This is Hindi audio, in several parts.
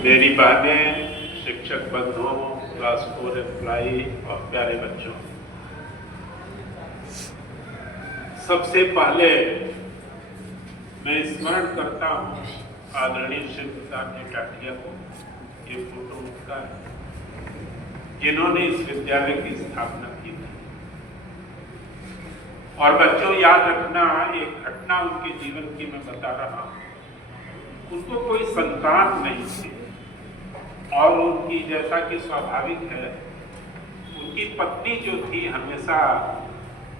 मेरी बहनें, शिक्षक बंधुओं, क्लास 4 एम्प्लाई और प्यारे बच्चों, सबसे पहले मैं स्मरण करता हूँ आदरणीय शिव प्रताप जी टाटिया को। ये फोटो उनका है जिन्होंने इस विद्यालय की स्थापना की थी। और बच्चों, याद रखना, एक घटना उनके जीवन की मैं बता रहा हूँ। उनको कोई संतान नहीं थी और उनकी, जैसा कि स्वाभाविक है, उनकी पत्नी जो थी हमेशा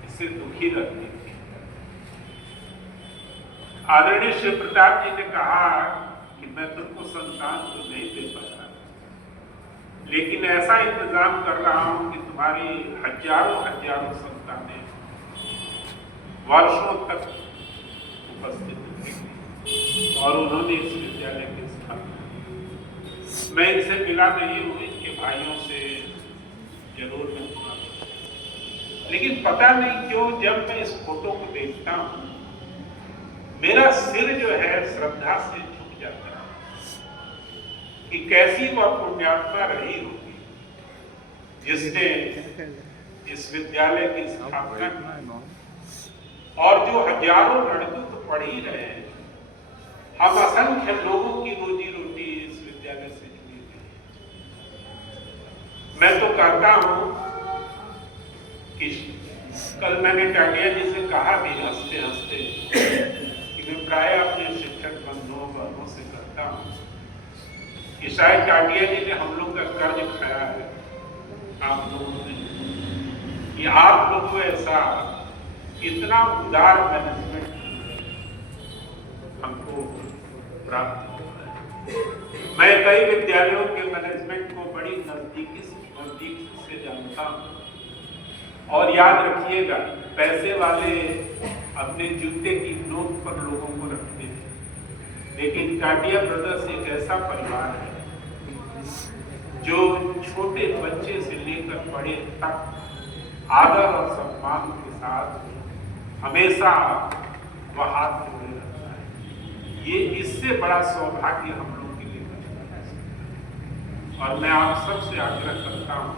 इससे दुखी रहती थी। आदरणीय शिव प्रताप जी ने कहा कि मैं तुमको संतान तो नहीं दे पाया, लेकिन ऐसा इंतजाम कर रहा हूं कि तुम्हारी हजारों हजारों संतानें वर्षों तक उपस्थित रहेंगी। और उन्होंने इस विद्यालय की स्थापना। मैं इनसे मिला नहीं हूं, इनके भाइयों से जरूर मिलूंगा, लेकिन पता नहीं क्यों जब मैं इस फोटो को देखता हूं मेरा सिर जो है श्रद्धा से झुक जाता है कि कैसी वह पुण्यात्मा रही होगी जिसने इस विद्यालय की स्थापना की और जो हजारों लड़के तो पढ़ ही रहे हैं। हम असंख्य लोगों की रोजी रोटी इस विद्यालय से जुड़ी हुई है। मैं तो कहता हूं कि कल मैंने टाटिया जी से कहा भी हंसते हंसते कि मैं प्राय अपने शिक्षक बंधुओं बहनों से कहता हूं कि शायद टाटिया जी ने हम लोग का कर्ज खाया है आप लोगों ने, कि आप लोगों को ऐसा इतना उदार मैनेजमेंट हमको प्राप्त होता है। मैं कई विद्यालयों के मैनेजमेंट को बड़ी नजदीक से जानता हूं। और याद रखिएगा, पैसे वाले अपने जूते की नोक पर लोगों को रखते हैं, लेकिन टाटिया ब्रदर्स एक ऐसा परिवार है जो छोटे बच्चे से लेकर बड़े तक आदर और सम्मान के साथ हमेशा वह हाथ जोड़े रहता है। ये इससे बड़ा सौभाग्य हम लोग के लिए नहीं है। और मैं आप सबसे आग्रह करता हूं,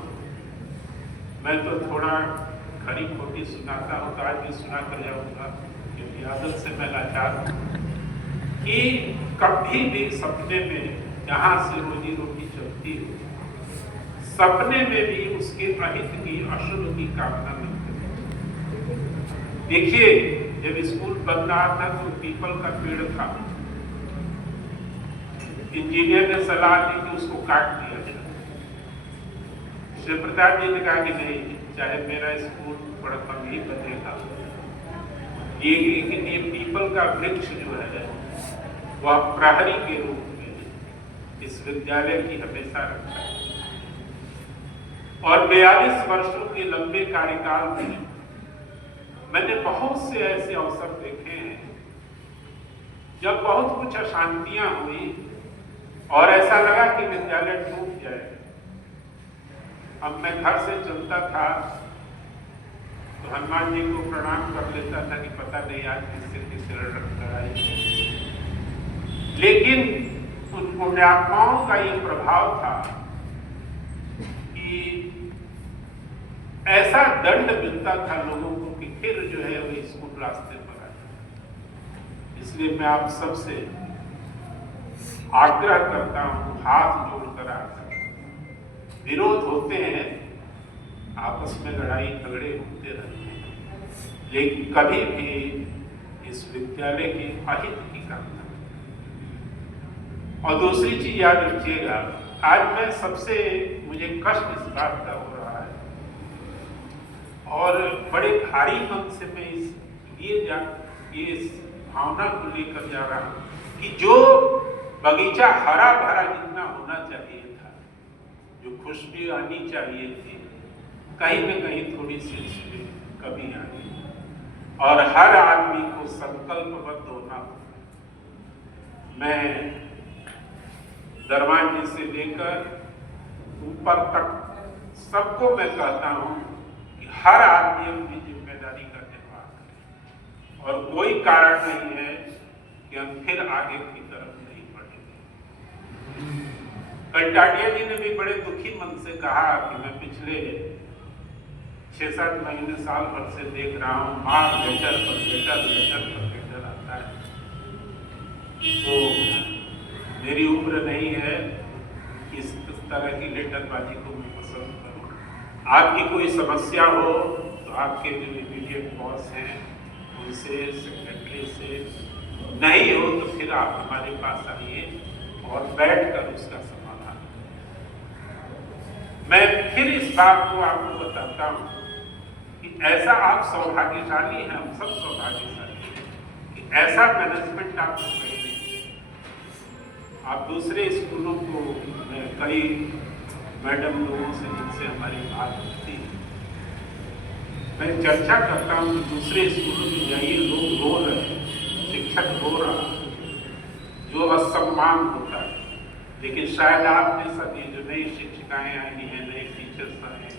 मैं तो थोड़ा खरी खोटी सुनाता हूं तो आज भी सुना कर जाऊंगा, क्योंकि आदत से मैं लाचार हूं, कि कभी भी सपने में जहां से रोजी रोटी चलती है, सपने में भी उसके अहित की, अशुभ की कामना नहीं करें। देखिए, जब स्कूल बन रहा था तो पीपल का पेड़ था, इंजीनियर ने सलाह दी कि उसको काट दिया जाए। शिव प्रताप जी ने कहा कि नहीं, चाहे मेरा स्कूल थोड़ा नहीं बनेगा, लेकिन ये पीपल का वृक्ष जो है वह प्रहरी के रूप में इस विद्यालय की हमेशा रखा है। और 42 वर्षों के लंबे कार्यकाल में मैंने बहुत से ऐसे अवसर देखे हैं जब बहुत कुछ अशांतियां हुई और ऐसा लगा कि विद्यालय टूट जाए। अब मैं घर से चलता था तो हनुमान जी को प्रणाम कर लेता था कि पता नहीं आज किससे किससे रखता है। लेकिन उन पुण्यात्माओं का ये प्रभाव था कि ऐसा दंड मिलता था लोगों को कि फिर जो है वो स्कूल रास्ते पर आ जाए। इसलिए मैं आप सबसे आग्रह करता हूं, हाथ जोड़कर आग्रह, विरोध होते हैं, आपस में लड़ाई झगड़े होते रहते हैं, लेकिन कभी भी इस विद्यालय के अहित की कामना। और दूसरी चीज याद रखिएगा, आज मैं सबसे, मुझे कष्ट इस बात का हो रहा है और बड़े भारी मन से मैं इस भावना को लेकर जा रहा हूं कि जो बगीचा हरा भरा जितना होना चाहिए था, जो खुशबू आनी चाहिए थी, कहीं न कहीं थोड़ी सी इसमें कमी आ गई। और हर आदमी को संकल्पबद्ध होना होगा। मैं दरबान जी से लेकर ऊपर तक सबको मैं कहता हूं कि हर आदमी अपनी जिम्मेदारी का निर्वाह करे और कोई कारण नहीं है कि हम फिर आगे की तरफ नहीं बढ़ेंगे। कल टाटिया जी ने भी बड़े दुखी मन से कहा कि मैं पिछले 6-7 महीने साल भर से देख रहा हूं मार्क लेटर पर लेटर आता है। तो मेरी उम्र नहीं है कि इस तरह की लेटरबाजी को मैं पसंद करूं। आपकी कोई समस्या हो तो आपके जो इमीडिएट बॉस हैं उनसे, सेक्रेटरी से, नहीं हो तो फिर आप हमारे पास आइए और बैठकर उसका समाधान। मैं फिर इस बात को आपको बताता हूं कि ऐसा आप सौभाग्यशाली हैं, हम सब सौभाग्यशाली हैं कि ऐसा मैनेजमेंट आपको सही नहीं है। आप दूसरे स्कूलों को, कई मैडम लोगों से जिनसे हमारी बात होती है, मैं चर्चा करता हूं कि दूसरे स्कूलों में जाइए, लोग रो रहे हैं, शिक्षक रो रहा, जो असम्मान होता है। लेकिन शायद आपने सभी जो नई शिक्षिकाएं आई हैं, नए टीचर्स आए हैं,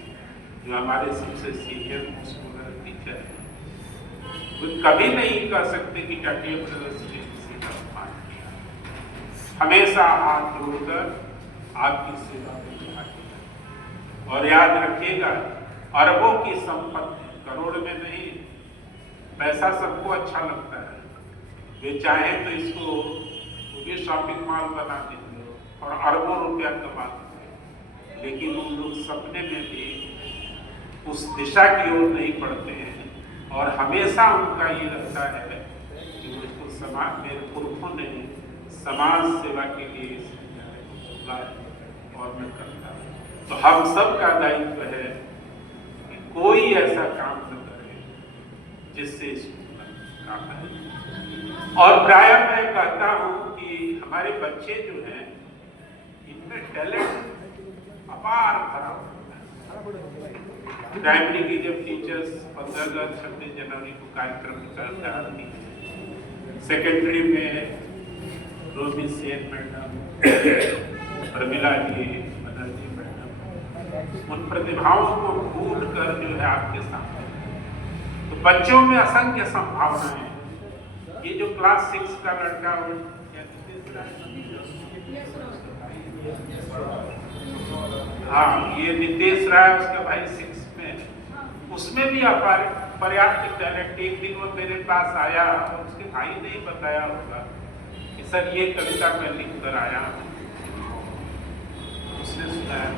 जो हमारे सबसे सीनियर मोस्ट टीचर हैं, वो कभी नहीं कह सकते कि टाटिया ब्रदर्स ने किसी का अपमान किया। हमेशा हाथ जोड़कर आपकी सेवा में खड़ा किया। और याद रखिएगा, अरबों की संपत्ति, करोड़ में नहीं, पैसा सबको अच्छा लगता है, वे चाहें तो इसको भी शॉपिंग मॉल बना देंगे और अरबों रुपया कमा देंगे, लेकिन उन लोग सपने में भी उस दिशा की ओर नहीं बढ़ते हैं। और हमेशा उनका ये रहता है कि मुझको समाज, मेरे पुरखों ने समाज सेवा के लिए बुलाया और मैं करता हूँ। तो हम सब का दायित्व है कि कोई ऐसा काम न करे जिससे इसको काम है। और प्राय मैं कहता हूं कि हमारे बच्चे जो हैं, इनमें टैलेंट अपार भरा होता है। प्राइमरी की जब टीचर्स 15 अगस्त 26 जनवरी को कार्यक्रम निकालते आती है, सेकेंडरी में रोमी सेन मैडम, प्रमिला जी, बनर्जी मैडम, उन प्रतिभाओं को ढूंढ कर जो है आपके सामने, तो बच्चों में असंख्य संभावनाएं हैं। ये जो क्लास 6 का लड़का हो, हाँ, ये नितेश राय, उसका भाई 6 में, उसमें भी पर्याप्त टैलेंट। एक दिन वो मेरे पास आया और उसके भाई ने ही बताया होगा कि सर ये कविता मैं लिख कर आया, उसने सुनाया।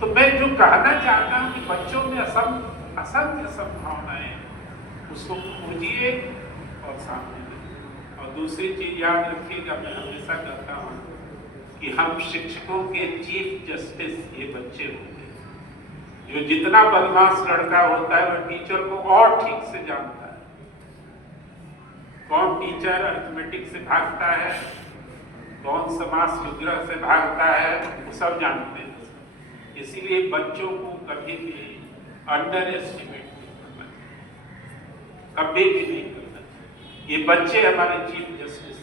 तो मैं जो कहना चाहता हूँ कि बच्चों में असंख्य संभावनाएं, उसको खोजिए और सामने। और दूसरी चीज याद रखिएगा, मैं हमेशा कहता हूँ कि हम शिक्षकों के चीफ जस्टिस ये बच्चे होते हैं। जो जितना बदमाश लड़का होता है वह टीचर को और ठीक से जानता है। कौन टीचर अरिथमेटिक से भागता है, कौन समास विग्रह से भागता है, वो सब जानते हैं। इसीलिए बच्चों को कभी भी अंडर एस्टिमेट नहीं करना, कभी भी नहीं करना। ये बच्चे हमारे चीफ जस्टिस,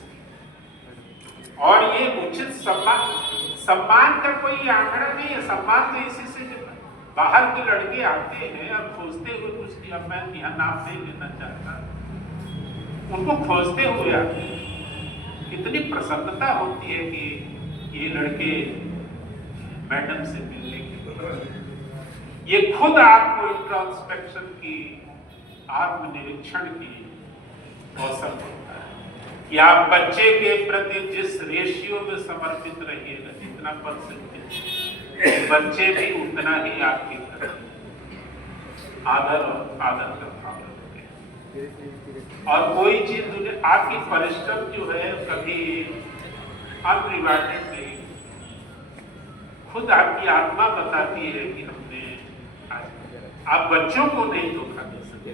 और ये उचित सम्मान का कोई आंकड़ा नहीं है। सम्मान तो इसी से बाहर के लड़के आते हैं और खोजते हुए कुछ, अब मैं यहाँ नाम नहीं लेना चाहता, उनको खोजते हुए आते हैं। कितनी प्रसन्नता होती है कि ये लड़के मैडम से मिलने के बाद ये खुद आपको इंट्रोस्पेक्शन की, आत्मनिरीक्षण की अवसर देता है कि आप बच्चे के प्रति जिस रेशियो में समर्पित रहिएगा, जितना परसेंटेज, बच्चे भी उतना ही आपके प्रति आदर का भाव रखते हैं। और कोई चीज आपकी परिश्रम जो है कभी अनरिवार्डेड नहीं, खुद आपकी आत्मा बताती है कि हमने, आप बच्चों को नहीं धोखा दे सकते।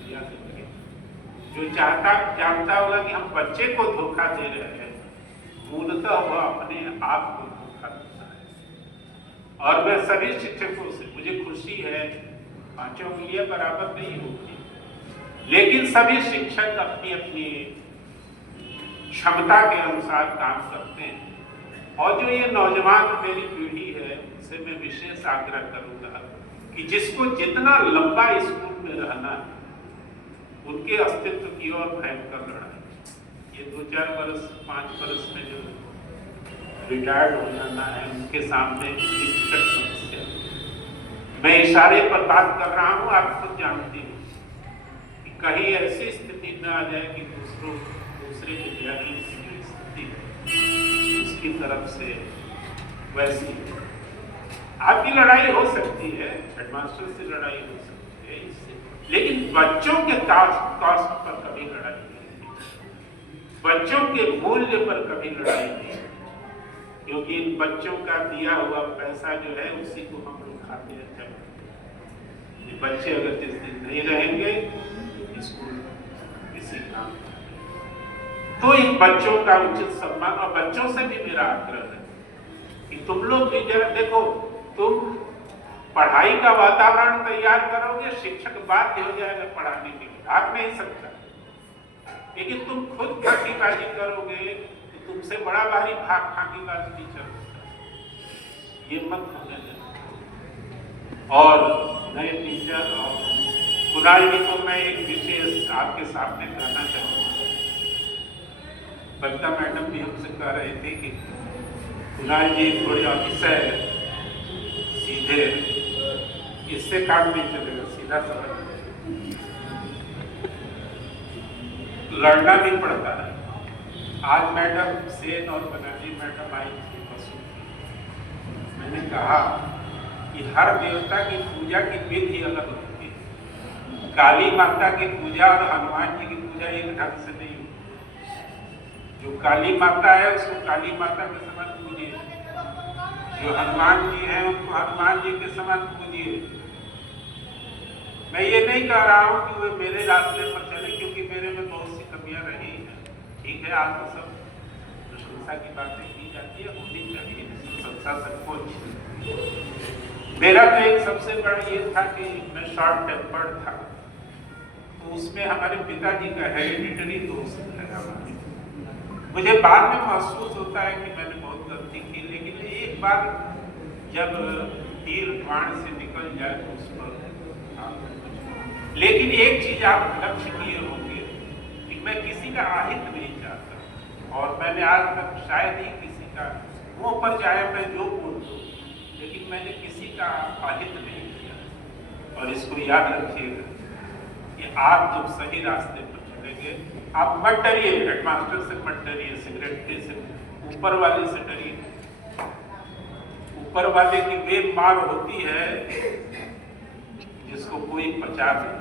जो जानता होगा कि हम बच्चे को धोखा दे रहे हैं, मूलतः वह अपने आप को धोखा देता है। और मैं सभी शिक्षकों से, मुझे खुशी है, पांचों उंगलियां बराबर नहीं होती, लेकिन सभी शिक्षक अपनी अपनी क्षमता के अनुसार काम करते हैं। और जो ये नौजवान मेरी पीढ़ी है, उनसे मैं विशेष आग्रह करूंगा कि जिसको जितना लंबा स्कूल में रहना है, उनके अस्तित्व की ओर भयंकर लड़ाई, ये 2-4 वर्ष 5 वर्ष में जो रिटायर्ड हो जाना है, उनके सामने विकट समस्या। मैं इशारे पर बात कर रहा हूँ, आप खुद जानती हैं कि कहीं ऐसी स्थिति न आ जाए कि दूसरे विद्यार्थियों की स्थिति उसकी तरफ से वैसी। आपकी लड़ाई हो सकती है, हेडमास्टर से लड़ाई हो सकती है इससे, लेकिन बच्चों के कॉस्ट पर कभी लड़ाई नहीं, बच्चों के मूल्य पर कभी लड़ाई नहीं, क्योंकि इन बच्चों का दिया हुआ पैसा जो है उसी को हम लोग खाते हैं। ये बच्चे अगर जिस दिन नहीं रहेंगे स्कूल किसी काम, तो इन बच्चों का उचित सम्मान, और बच्चों से भी मेरा आग्रह है कि तुम लोग भी जरा देखो, तुम पढ़ाई का वातावरण तैयार करोगे, शिक्षक बाध्य हो जाएगा पढ़ाने के लिए, आप नहीं सकता, लेकिन तुम खुद फांकीबाजी करोगे तो तुमसे बड़ा भारी फांकीबाज टीचर होता है, ये मत होने देना। और नए टीचर और कुणाल जी को मैं एक विशेष आपके सामने कहना चाहूँगा। बलता मैडम भी हमसे कह रहे थे कि कुणाल जी थोड़े अतिशय सीधे, इससे काम नहीं चलेगा, सीधा समझ लड़ना भी पड़ता है। आज मैडम सेन और बनर्जी मैडम आई थी बसु, मैंने कहा कि हर देवता की पूजा की विधि अलग होती है, काली माता की पूजा और हनुमान जी की पूजा एक ढंग से नहीं होती। जो काली माता है उसको काली माता के समान पूजिए, जो हनुमान जी हैं उनको हनुमान जी के समान पूजिए। मैं ये नहीं कह रहा हूँ कि वे मेरे रास्ते पर चले, क्योंकि मेरे में बहुत सी कमियां रही हैं, ठीक है, आप तो सब प्रशंसा की बातें की जाती है, होनी चाहिए, प्रशंसा सबको अच्छी। मेरा तो एक सबसे बड़ा ये था कि मैं शॉर्ट टेम्पर्ड था, तो उसमें हमारे पिताजी का हेरिडिटरी दोष लगा। मुझे बाद में महसूस होता है कि मैंने बहुत गलती की, लेकिन एक बार जब तीर बाण से निकल जाए तो उस पर, लेकिन एक चीज आप लक्ष्य किए होंगे कि मैं किसी का आहित नहीं चाहता, और मैंने आज तक शायद ही किसी का मुंह पर चाहे मैं जो बोल दूं, लेकिन मैंने किसी का आहित नहीं किया। और इसको याद रखिएगा कि आप जब सही रास्ते पर चलेंगे, आप मत डरिए, हेडमास्टर से मत डरिए, सेक्रेटरी से, ऊपर वाले से डरिए। ऊपर वाले की वे मार होती है जिसको कोई पचा नहीं,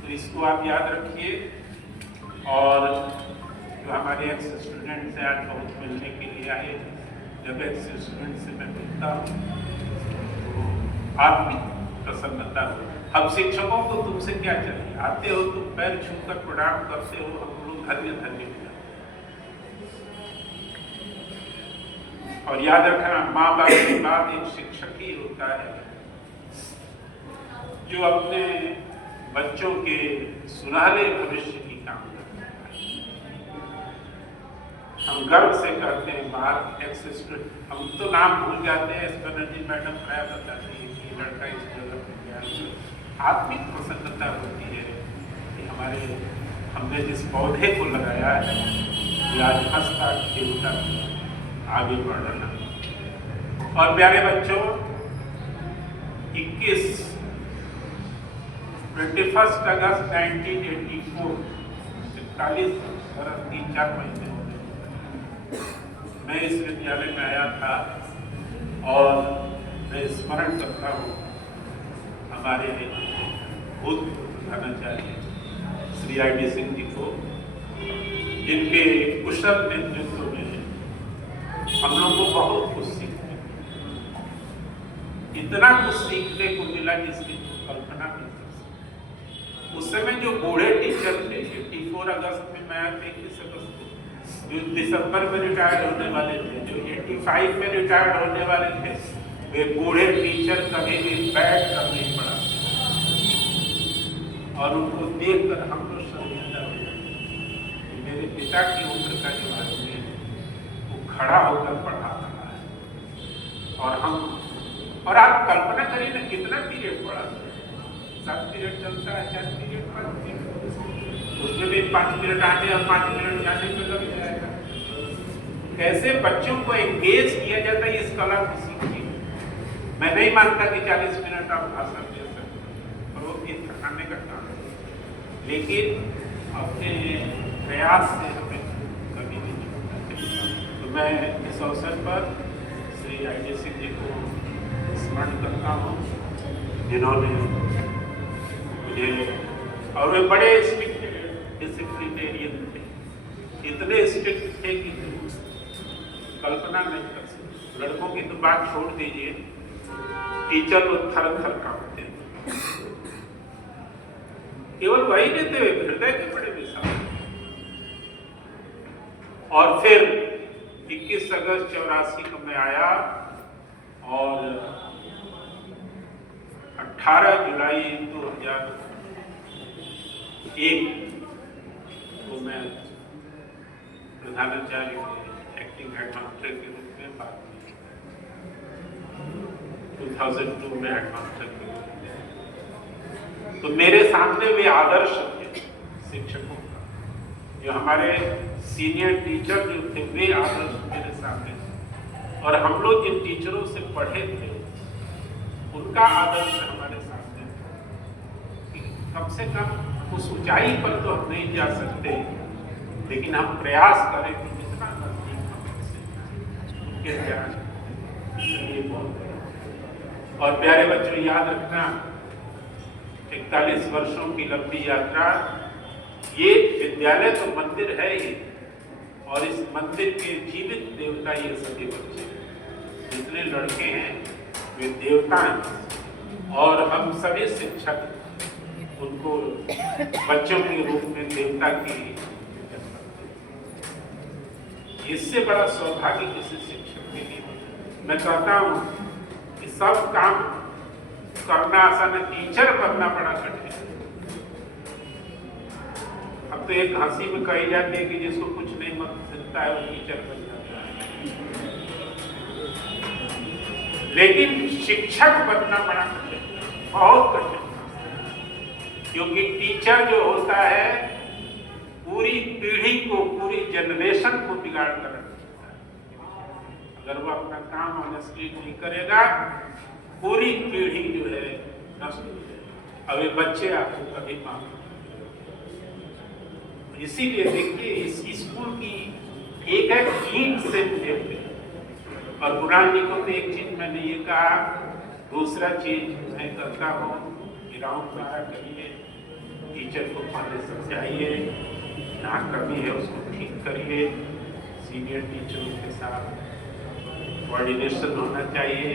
तो इसको आप याद रखिए। और जो हमारे एक्स स्टूडेंट से आज बहुत मिलने के लिए आए, जब एक्स स्टूडेंट से मैं मिलता हूँ तो आत्मिक प्रसन्नता हो। हम शिक्षकों को तुमसे क्या चाहिए, आते हो तुम पैर छूकर प्रणाम करते हो, हम लोग धन्य धन्य हो। और याद रखना, माँ बाप के बाद एक शिक्षक ही होता है जो अपने बच्चों के सुनहरे भविष्य की कामना करता है। हम गर्व से कहते हैं बाहर एक्स स्टूडेंट, हम तो नाम भूल जाते हैं, बनर्जी मैडम प्राय बताती है कि लड़का इस जगह पर गया। आत्मिक प्रसन्नता होती है कि हमने जिस पौधे को लगाया है वो आज हंसता खेलता आगे बढ़ रहा है। और प्यारे बच्चों, 21 अगस्त 1984, 41 बरस 3-4 महीने हो गए, मैं इस विद्यालय में आया था। और मैं स्मरण करता हूँ हमारे भूतपूर्व प्रधानाचार्य श्री I.D. सिंह जी को, जिनके कुशल नेतृत्व में हम लोग को बहुत कुछ सीखने, इतना कुछ सीखने को मिला जिसकी कल्पना नहीं कर सकते। उस समय जो बूढ़े टीचर थे, 84 अगस्त में मैं 21 अगस्त को, जो दिसंबर में रिटायर्ड होने वाले थे, जो 85 में रिटायर्ड होने वाले थे, वे बूढ़े टीचर कभी भी बैठ कर नहीं पढ़ाते, और उनको देखकर हम लोग शर्मिंदा हो जाते। मेरे पिता की उम्र का जो आदमी है वो खड़ा होकर पढ़ा रहा है, और आप कल्पना करिए ना, कितना पीरियड पढ़ाते हैं, 7 पीरियड चलता है, 4 पीरियड 5 पीरियड, उसमें भी 5 मिनट आने और 5 मिनट जाने में लग जाएगा। कैसे बच्चों को एंगेज किया जाता है, इस कला को सीखिए। मैं नहीं मानता कि 40 मिनट आप भाषण दे सकते, और वो भी थकाने का काम है, लेकिन अपने प्रयास से हमें कभी नहीं छोड़ना चाहिए। तो मैं इस अवसर पर श्री आई सिंह जी को स्मरण करता हूँ, जिन्होंने मुझे, और वे बड़े स्ट्रिक्ट डिसिप्लिनेरियन थे, इतने स्ट्रिक्ट थे कि कल्पना नहीं कर सकते। लड़कों की तो बात छोड़ दीजिए, टीचर लोग थर थर कांपते हैं। केवल वही नहीं थे, हृदय के बड़े विशाल। और फिर 21 अगस्त 84 को मैं आया और 18 जुलाई 2001 को मैं प्रधानाचार्य के एक्टिंग हेडमास्टर के रूप में बात की। 2002 में हेडमास्टर के रूप में। तो मेरे सामने वे आदर्श थे शिक्षकों का, जो हमारे सीनियर टीचर जो थे वे आदर्श मेरे सामने थे, और हम लोग जिन टीचरों से पढ़े थे उनका आदर्श हमारे सामने था। कम से कम उस ऊंचाई पर तो हम नहीं जा सकते, लेकिन हम प्रयास करें कि जितना नजदीक हम उनके जा सकते। और प्यारे बच्चों, याद रखना, 41 वर्षों की लंबी यात्रा, ये विद्यालय तो मंदिर है ही, और इस मंदिर के जीवित देवता ये सभी बच्चे हैं। जितने लड़के हैं वे देवता हैं, और हम सभी शिक्षक उनको बच्चों के रूप में देवता की, इससे बड़ा सौभाग्य किसी शिक्षक के लिए। मैं कहता हूँ कि सब काम करना आसान है, टीचर बनना बड़ा कठिन है। अब तो एक हंसी में कही जाती है कि जिसको कुछ नहीं मत मिलता है वो टीचर बन जाता है, लेकिन शिक्षक बनना बड़ा कठिन है, बहुत कठिन। क्योंकि टीचर जो होता है पूरी पीढ़ी को, पूरी जनरेशन को बिगाड़ कर रखता है। अगर वो अपना काम ऑनेस्टली नहीं करेगा, पूरी पीढ़ी जो है नष्ट हो जाएगी। अब ये बच्चे आपको कभी माफ, इसीलिए देखिए इस स्कूल की एक ईंट से मुझे, और कुरान जी को तो एक चीज मैंने ये कहा, दूसरा चीज मैं करता हूँ, ग्राउंड द्वारा करिए, टीचर को पहले समझाइए, जहाँ कमी है उसको ठीक करिए, सीनियर टीचरों के साथ कोऑर्डिनेशन होना चाहिए।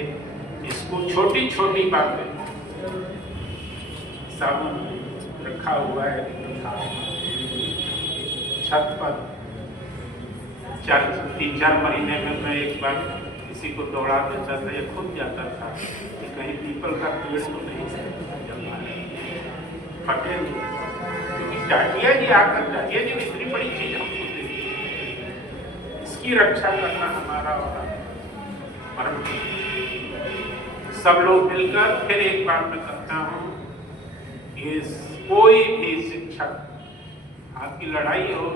इसको छोटी छोटी बातें, साबुन रखा हुआ है छत पर, 3-4 महीने में मैं एक बार किसी को दौड़ा देता था, या खुद जाता था कि कहीं पीपल का पेड़ तो नहीं जमा है, फटे नहीं। टाटिया जी आकर, टाटिया जी इतनी बड़ी चीज हमको देती, इसकी रक्षा करना हमारा और परम। सब लोग मिलकर, फिर एक बार मैं करता हूँ, ये कोई भी शिक्षक, आपकी लड़ाई हो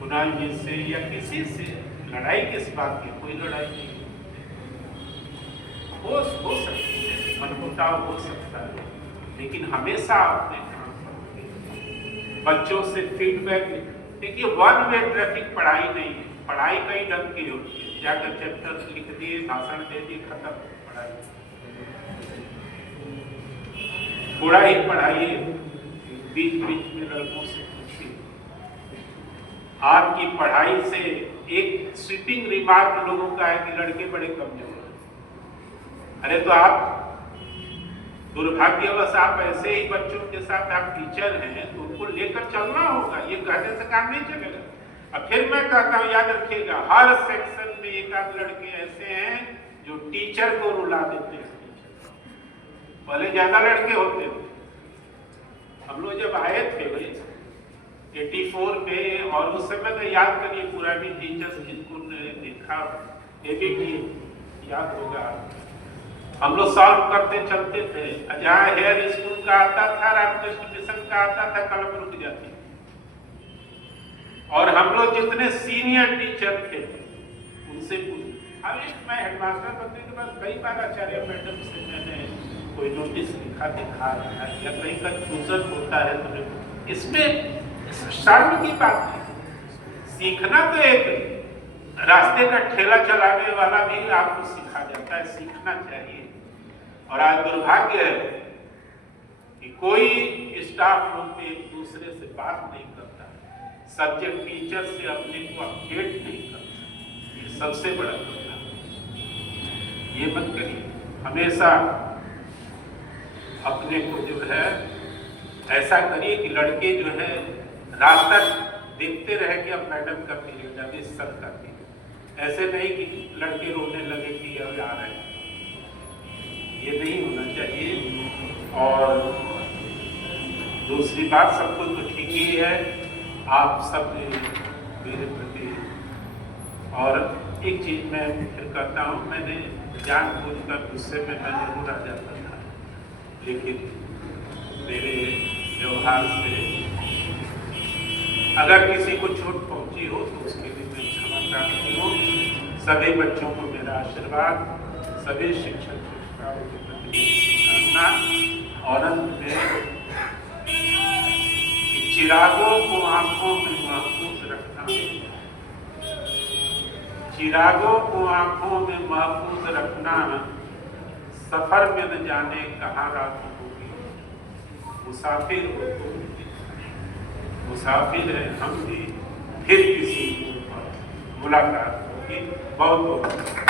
कुणाल जी से या किसी से, लड़ाई किस बात की, कोई लड़ाई नहीं हो सकती है, मनमुटाव हो सकता है, लेकिन हमेशा अपने काम पर बच्चों से फीडबैक। देखिए, वन वे ट्रैफिक पढ़ाई नहीं है, पढ़ाई कई ढंग की होती है, जाकर चैप्टर लिख दिए, भाषण दे दिए, खत्म पढ़ाई। थोड़ा ही पढ़ाइए, बीच बीच में लड़कों से पूछिए। आपकी पढ़ाई से एक स्वीपिंग रिमार्क लोगों का है कि लड़के बड़े कमजोर हैं। अरे तो आप दुर्भाग्यवश आप ऐसे ही बच्चों के साथ आप टीचर हैं, तो उनको लेकर चलना होगा, ये कहने से काम नहीं चलेगा। अब फिर मैं कहता हूँ, याद रखिएगा, हर सेक्शन में एक आध लड़के ऐसे हैं जो टीचर को रुला देते हैं। पहले ज्यादा लड़के होते थे, हम लोग जब आए थे 84 में, और उस समय तो याद करिए पुरानी टीचर्स जिनको देखा, एबीटी याद होगा, हम लोग सॉल्व करते चलते थे। जहाँ हेयर स्कूल का आता था, रामकृष्ण मिशन का आता था, कलम रुक जाती। और हम लोग जितने सीनियर टीचर थे उनसे पूछ। अब एक मैं हेडमास्टर बनने के बाद कई बार आचार्य मैडम से मैंने कोई नोटिस लिखा दिखा रहा है या कहीं कंफ्यूजन होता है तो इसमें शर्म की बात है। सीखना तो एक रास्ते का ठेला चलाने वाला भी आपको सिखा जाता है, सीखना चाहिए। और आज दुर्भाग्य है कि कोई स्टाफ रूम में एक दूसरे से बात नहीं करता, सब्जेक्ट टीचर से अपने को अपडेट नहीं करता। ये सबसे बड़ा प्रॉब्लम है। ये मत करिए, हमेशा अपने को जो है ऐसा करिए कि लड़के जो है रास्ता देखते रहे कि अब मैडम का पीरियड, अभी सर का पीरियड। ऐसे नहीं कि लड़के रोने लगे कि अब आ रहे हैं, ये नहीं होना चाहिए। और दूसरी बात, सब कुछ तो ठीक ही है, आप सब मेरे प्रति। और एक चीज मैं फिर कहता हूँ, मैंने जानबूझकर गुस्से में मैं जरूर आ जाता था, लेकिन मेरे व्यवहार से अगर किसी को चोट पहुंची हो तो उसके लिए मैं क्षमा प्रार्थी हूँ। सभी बच्चों को मेरा आशीर्वाद, सभी शिक्षक शिक्षिकाओं के प्रति शुभकामना। और अंत में चिरागों को आंखों में महफूज रखना, चिरागों को आंखों में महफूज रखना, सफर में न जाने कहाँ रात होगी, मुसाफिर हो तो मुसाफिर है हम भी, फिर किसी मुलाकात होगी। बहुत बहुत